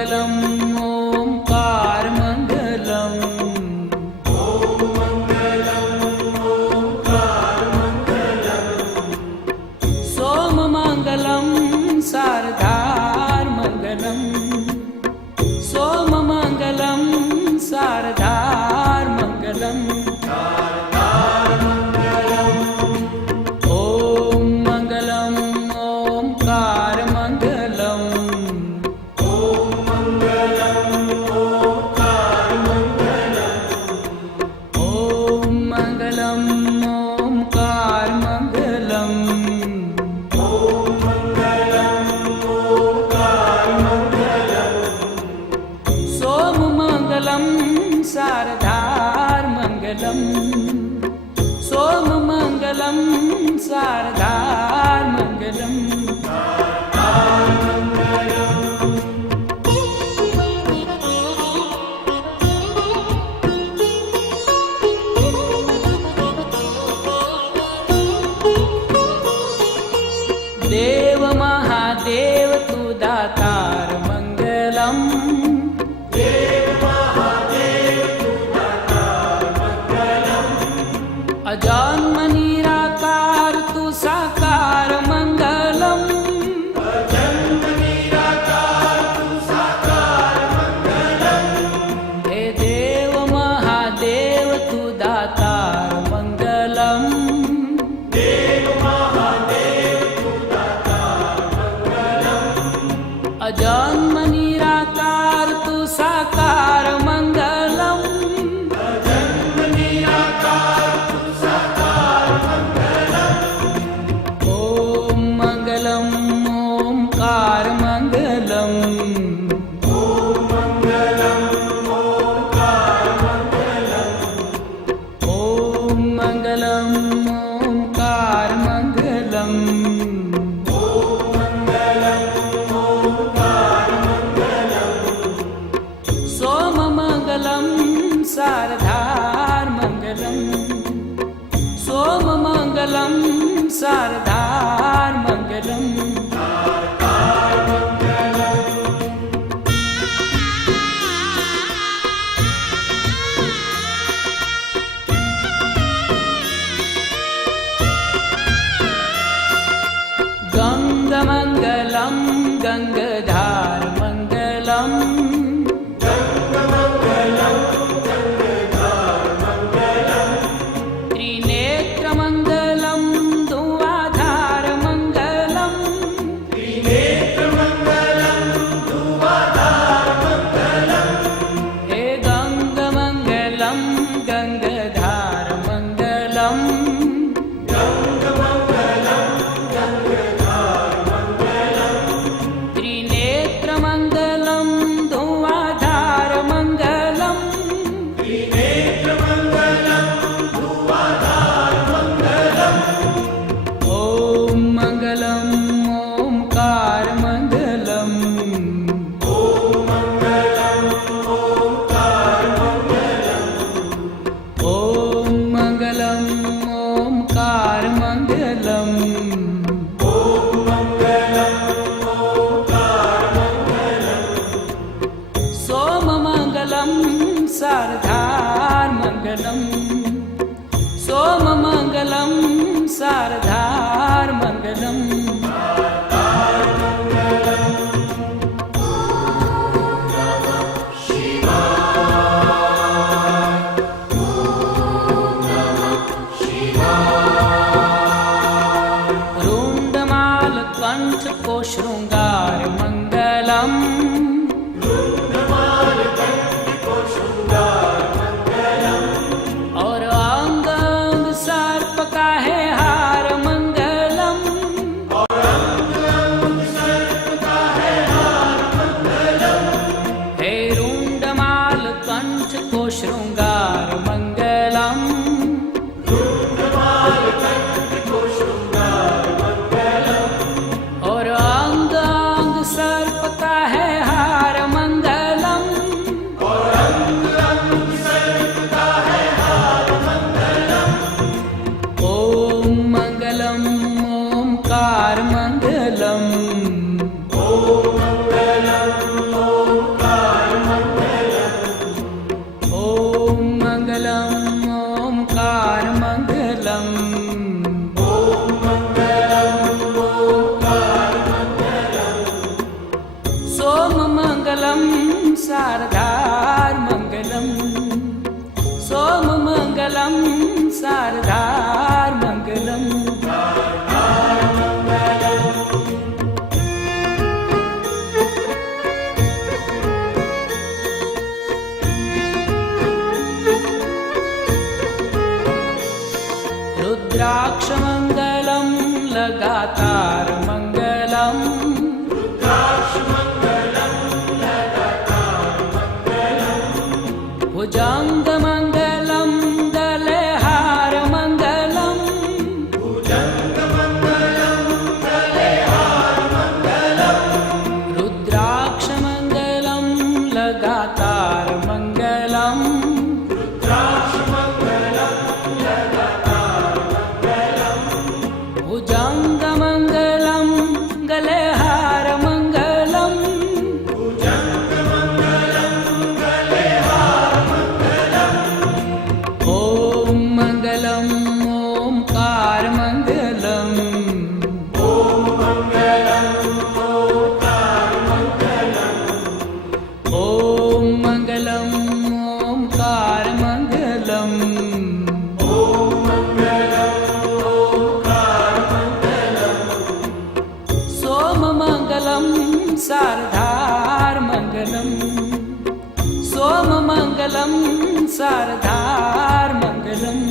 मंगलम ओंकार मंगलम। ओम मंगलम ओंकार मंगलम। सोम मंगलम शारदार मंगलम। सोम मंगलम शारदार मंगलम। ओम मंगलम ओंकार मंगलम। ओम मंगलम ओंकार मंगलम। ओम मंगलम ओंकार मंगलम। ओम मंगलम ओंकार मंगलम। सोम मंगलम शारदार मंगलम। सोम मंगलम शारदार मंगलम। देव महादेव तू दातार मंगलम। देव महादेव तू दातार मंगलम। अजन्म निराकार तू साकार मंगलम। अजन्म निराकार तू साकार मंगलम। हे देव महादेव तू दातार मंगलम। देव महादेव तू दातार मंगलम। अजन्म निराकार तू साकार मंगलम। अजन्म निराकार तू साकार मंगलम। ओम मंगलम ओंकार मंगलम। ओम मंगलम ओंकार मंगलम। ओम मंगलम ओंकार मंगलम। ओम मंगलम ओंकार मंगलम। सोम मंगलम शारदार मंगलम। सोम मंगलम शारदार मंगलम। गंग मंगलम गंगधार मंगलम। त्रिनेत्र मंगलम धुआधार मंगलम। त्रिनेत्र मंगलम धुआधार मंगलम। हे गंग मंगलम गंगधार मंगलम। गंग मंगलम गंगधार मंगलम। त्रिनेत्र मंगलम धुआधार मंगलम। त्रिनेत्र मंगलम धुआधार मंगलम। ओम मंगलम ओंकार मंगलम। ओम मंगलम ओंकार मंगलम। ओम मंगलम ओंकार मंगलम। ओम मंगलम ओंकार मंगलम। सोम मंगलम शारदार मंगलम। सोम मंगलम शारदार मंगलम। रुंडमाल कंठ को श्रृंगार मंगलम। और अंग अंग सर्प का है हार मंगलम। हे रुंडमाल कंठ को श्रृंगार मंगलम। और अंग अंग सर्प का है सोममङ्गलं शारदार्मङ्गलम् सोममङ्गलं शारदार्मङ्गलम् रुद्राक्षमङ्गलं लगातार मङ्गलम् भुजङ्गमङ्गलं गलेहारमङ्गलम् रुद्राक्षमङ्गलं लगातार मङ्गलम् भुजङ्गमङ्गलं गलेहारमङ्गलम् ॐ मङ्गलम् ओङ्कारमङ्गलम् ॐ मङ्गलम् ओङ्कारमङ्गलम् सोममङ्गलं शारदार्मङ्गलम् सोममङ्गलं शारदार्मङ्गलम्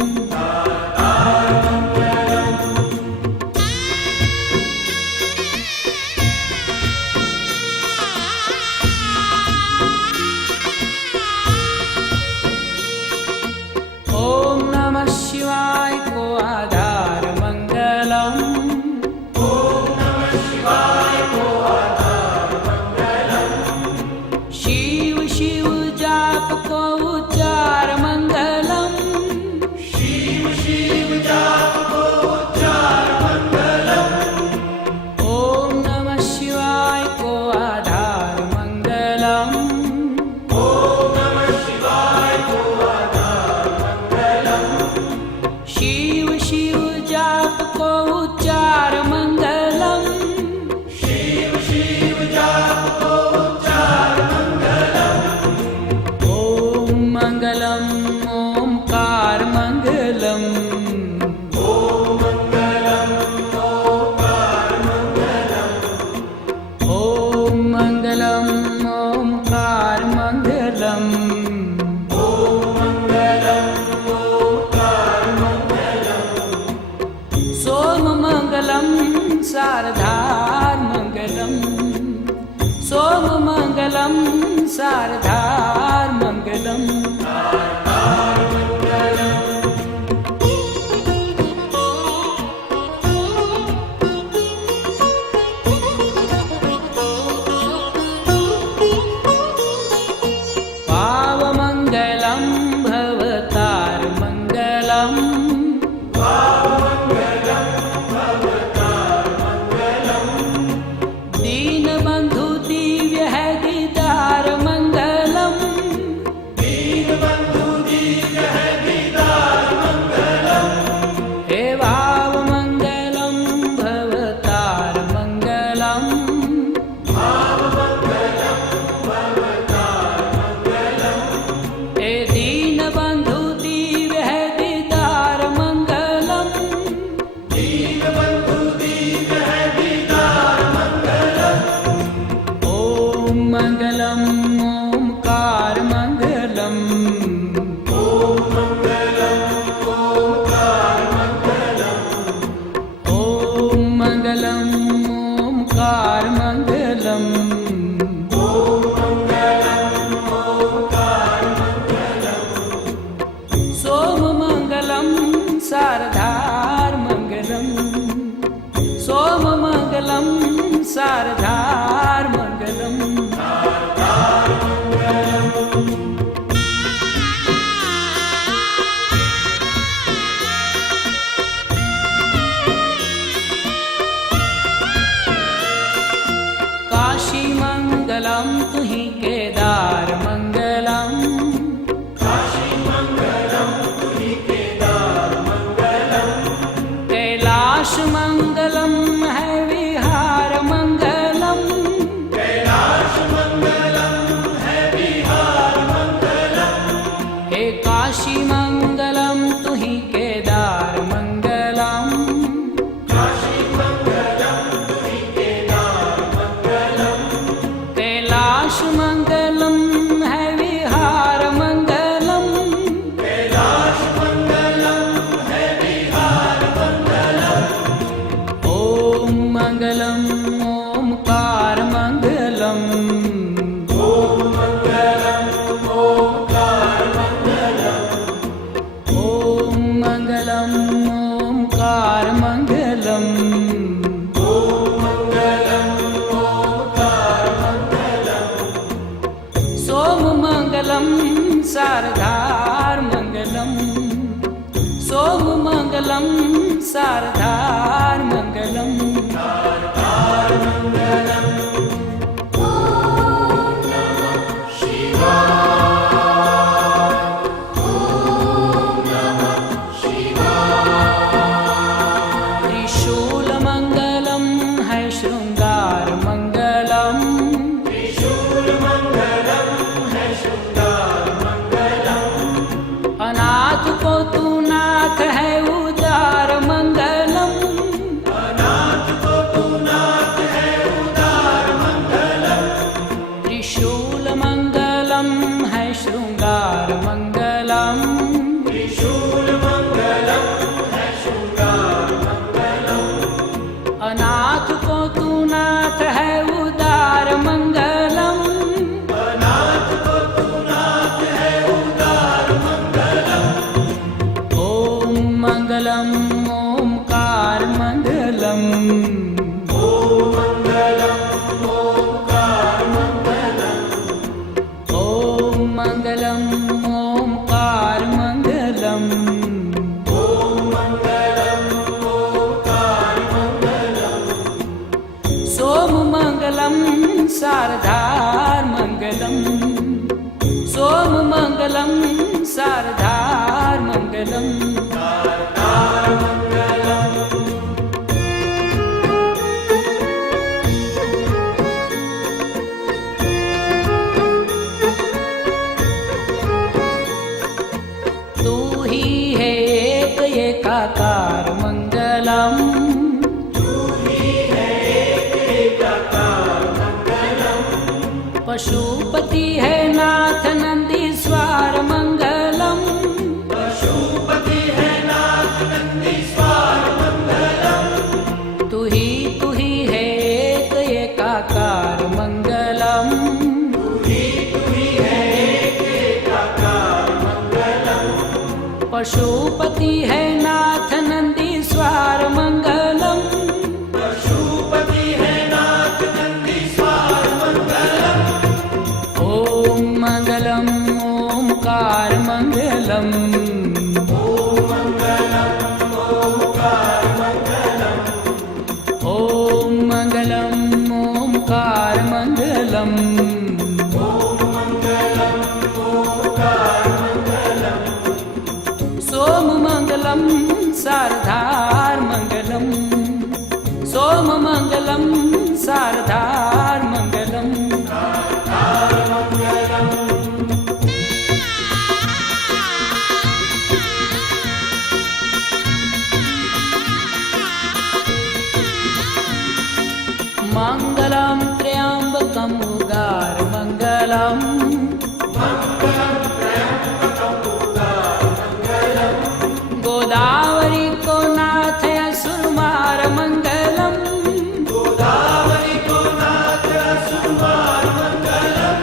ॐ नमः शिवाय को आधारमङ्गलम् शिव शिव जाप को उच्चार मंगलम ओम नमः शिवाय को आधार मंगलम शिव शिव जाप को उच्चार मंगलम ॐ मङ्गलम् ओङ्कारमङ्गलम् ॐ मङ्गलम् ओङ्कारमङ्गलम् सोममङ्गलं शारदार्मङ्गलम् सोममङ्गलं शारदार्मङ्गलम् पावमङ्गलं भवतार्मङ्गलम् दीनबन्धु दिव्य है दीदार मङ्गलम् हे भावमङ्गलं भवतार्मङ्गलम् हे दीनबन्धु दिव्य है दीदार मङ्गलम् ॐ मङ्गलम् ओङ्कारमङ्गलम् ॐ मङ्गलम् ओङ्कारमङ्गलम् सोममङ्गलं शारदार्मङ्गलम् सोममङ्गलं शारदार्मङ्गलम् कैलाश मंगलम है विहार मंगलम, कैलाश मंगलम है विहार मंगलम। ओम मंगलम ओमकार मंगलम, ओम मंगलम ओंकार मंगलम। ओम मंगलम ओमकार मंगलम। ओम मंगलम ओंकार मंगलम। सोम मंगलम शारदार मंगलम, सोम मंगलम शारदार मंगलम। शारदार मंगलम। ओम नमः शिवाय। ओम नमः शिवाय। त्रिशूल मंगलम है श्रृंगार मंगलम, त्रिशूल मंगलम है शृंगार मंगलम। अनाथ को तू नाथ है उदार मंगलम, अनाथ को तू नाथ है उदार मंगलम। त्रिशूल मंगलम है श्रृंगार मंगलम, त्रिशूल मंगलम है शृंगार मंगलम। अनाथ को तू नाथ है उदार मंगलम, अनाथ को तू नाथ है उदार मंगलम। ओम मंगलम ओमकार मंगलम, ओम मंगलम ओंकार मंगलम। ओम मंगलम ओमकार मंगलम। ओम मंगलम ओंकार मंगलम। सोम मंगलम शारदार मंगलम, सोम मंगलम शारदार मंगलम। शारदार मंगलम। तू ही है एक एकाकार मंगलम, तू ही है एक एकाकार मंगलम। पशुपति है नाथ नंदीश्वर मंगलम, पशुपति है नाथ नंदीश्वर मंगलम। तू ही है एक एकाकार मंगलम, तू ही है एक एकाकार मंगलम। पशुपति है नाथ नंदीश्वर मंगलम। पशुपति है नाथ नंदीश्वर मंगलम। ओम मंगलम ओमकार मंगलम, ओम मंगलम ओंकार मंगलम। ओम मंगलम ओमकार मंगलम। ओम मंगलम ओंकार मंगलम। सोम मंगलम शारदार मंगलम, सोम मंगलम शारदार मंगलम। शारदार मंगलम। मंगलम त्र्यंबकम उगार मंगलम, मंगलम त्र्यंबकम उदार मंगलम। गोदावरी को नाथ असुरमार मंगलम, गोदावरी को नाथ असुरमार मंगलम।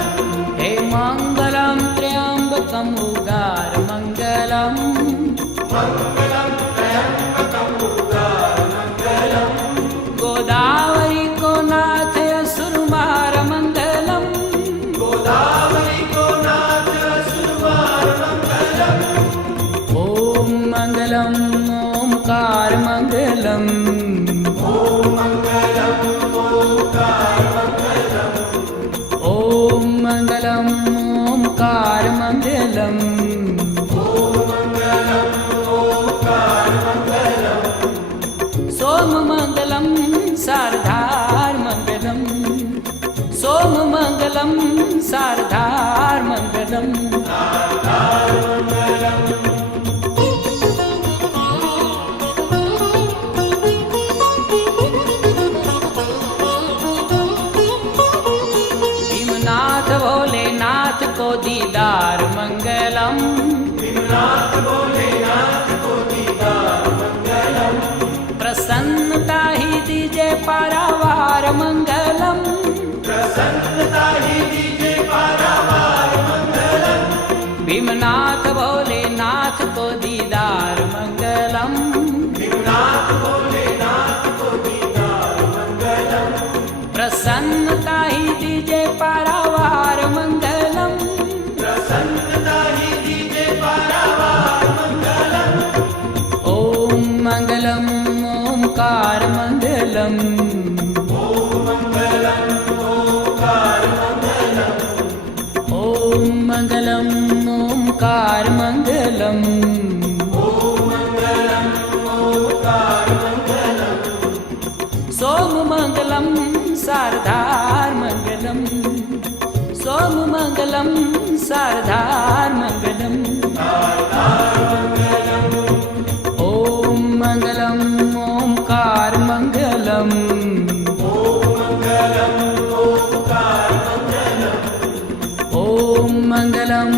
हे मंगलम त्र्यंबकम उगार मंगलम, मंगलम त्र्यंबकम उदार मंगलम। गोदावरी को नाथ असुरमार मंगलम, गोदावरी को नाथ असुरमार मंगलम। ओम मंगलम ओमकार मंगलम, ओम मंगलम ओंकार मंगलम। ओम मंगलम ओमकार मंगलम। ओम मंगलम ओंकार मंगलम। सोम मंगलम शारदार मंगलम, सोम मंगलम शारदार मंगलम। शारदार मंगलम। भीमनाथ को दीदार मंगलम, भीमनाथ भोलेनाथ को दीदार मंगलम, प्रसन्नता ही दीजे पारावार मंगलम, प्रसन्नता ही दीजे पारावार मंगलम, भीमनाथ भोलेनाथ को दीदार मंगलम, भीमनाथ भोलेनाथ को दीदार मंगलम, प्रसन्नता ही दीजे पारावार मंगलम, प्रसन्नता ही दीजे पारावार मंगलम, ओम मंगलम ओंकार मंगलम, ओम मंगलम ओंकार मंगलम, ओम मंगलम ओंकार मंगलम, ओम मंगलम ओंकार मंगलम, सोम मंगलम शारदार मंगलम, सोम मंगलम शारदार मंगलम, ओम मंगलम ओंकार मंगलम, ओम मंगलम ओंकार मंगलम, ओम मंगलम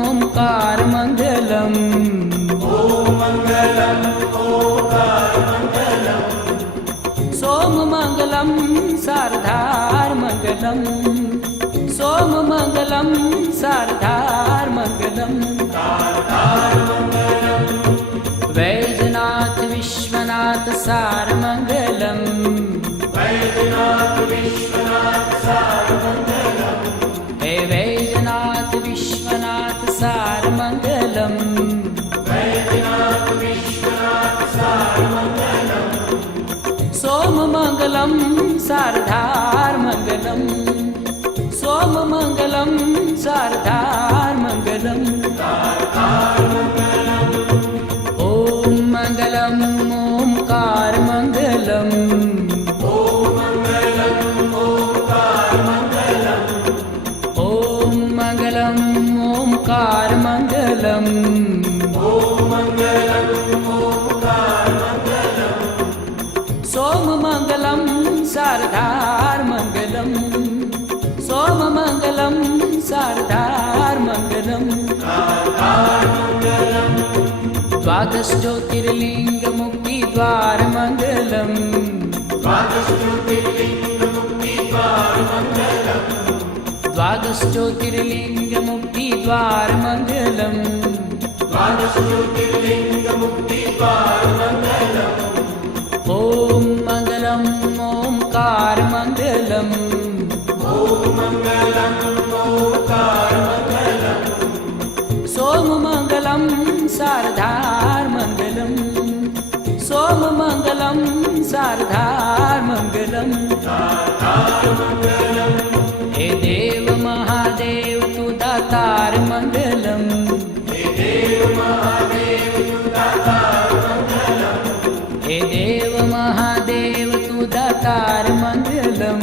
ओंकार मंगलम, ओम मंगलम ओंकार मंगलम, सोम मंगलम शारदार मंगलम, सोम मंगलम शारदार मंगलम, वैजनाथ विश्वनाथ सार मंगलम, वैद्यनाथ विश्वनाथ सार मंगलम, हे वैजनाथ विश्वनाथ सार मंगलम, वैद्यनाथ विश्वनाथ सार मंगलम, सोम मंगलम शारदार मंगलम, सोम मंगलम शारदार मंगलम, ओम मंगलम ओंकार मंगलम, ओम मंगलम ओंकार मंगलम, ओम मंगलम ओंकार मंगलम, ओम मंगलम ओंकार मंगलम, सोम मंगलम शारदार मंगलम, सोम मंगलम शारदार मंगलम, द्वादश ज्योतिर्लिंग मुक्ति द्वार मंगलम, द्वादश ज्योतिर्लिंग मुक्ति द्वार मंगलम, द्वादश ज्योतिर्लिंग मुक्ति द्वार मंगलम, द्वादश ज्योतिर्लिंग मुक्ति द्वार मंगलम, ओम मंगलम ओंकार मंगलम, ओम मंगलम ओंकार मंगलम, सोम मंगलम शारदार मंगलम, सोम मंगलम शारदार मंगलम, हे देव महादेव तू दातार मंगलम, हे देव महादेव तू दातार मंगलम, हे देव महादेव तू दातार मंगलम,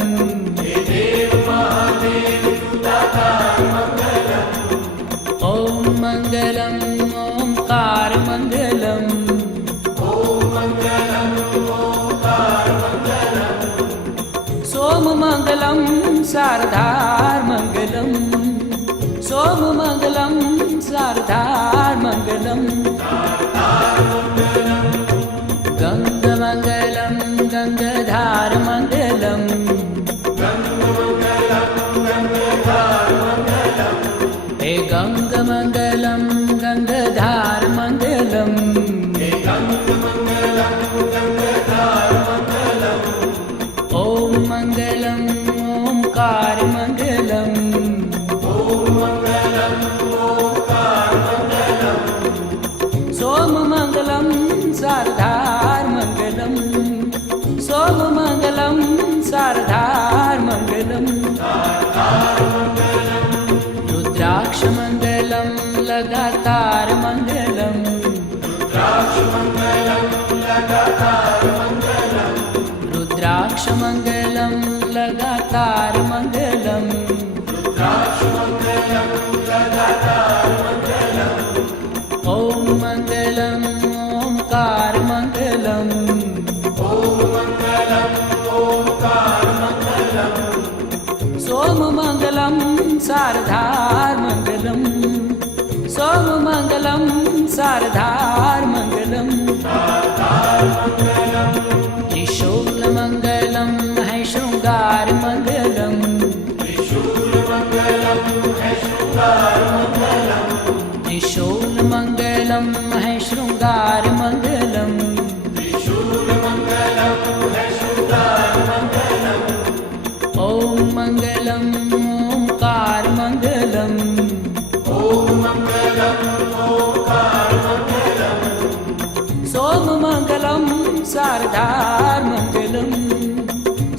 हे देव महादेव तू दातार मंगलम, ओम मंगलम ओंकार मंगलम, ओम मंगलम ओंकार मंगलम, सोम मंगलम शारदार मंगलम, सोम मंगलम शारदार मंगलम, गंग मंगलम गंगाधार मंगलम, हे गंग मंगलम गंगाधार मंगलम, ओम मंगलम ओंकार मंगलम, ओम मंगलम ओंकार मंगलम, सोम मंगलम शारदार मंगलम, सोम मंगलम शारदार मंगलम, रुद्राक्ष मंगलम लगातार मंगलम, रुद्राक्ष मंगलम लगातार मंगलम, रुद्राक्ष मंगलम लगातार मंगलम, रुद्राक्ष मंगलम लगातार मंगलम, ओम मंगलम ओंकार मंगलम, ओम मंगलम ओंकार मंगलम, सोम मंगलम शारदार मंगलम, मङ्गलम् सोममङ्गलं शारदार्मङ्गलम् त्रिशूलमङ्गलं है शृङ्गारमङ्गलम् त्रिशूलमङ्गलं है शृङ्गारमङ्गलम् ॐ मङ्गलम् ओङ्कारमङ्गलम् सोममङ्गलं शारदार्मङ्गलम्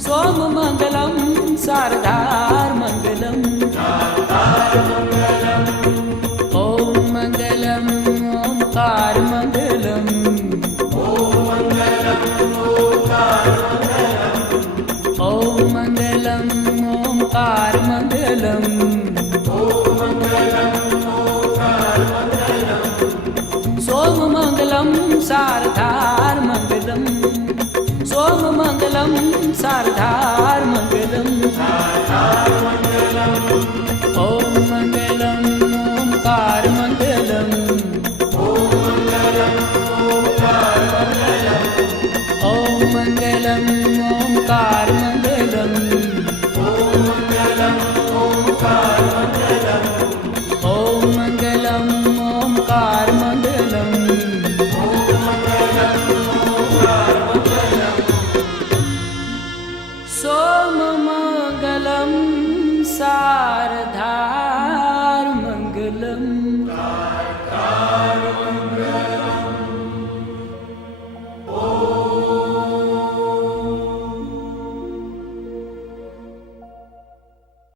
सोममङ्गलं शारदार्मङ्गलम् ॐ मङ्गलम् ओङ्कारमङ्गलम् ॐ मङ्गलम् ओङ्कारमङ्गलम् सोममङ्गलं शारदार्मङ्गलम् सोममङ्गलं शारदार्मङ्गलम् ॐ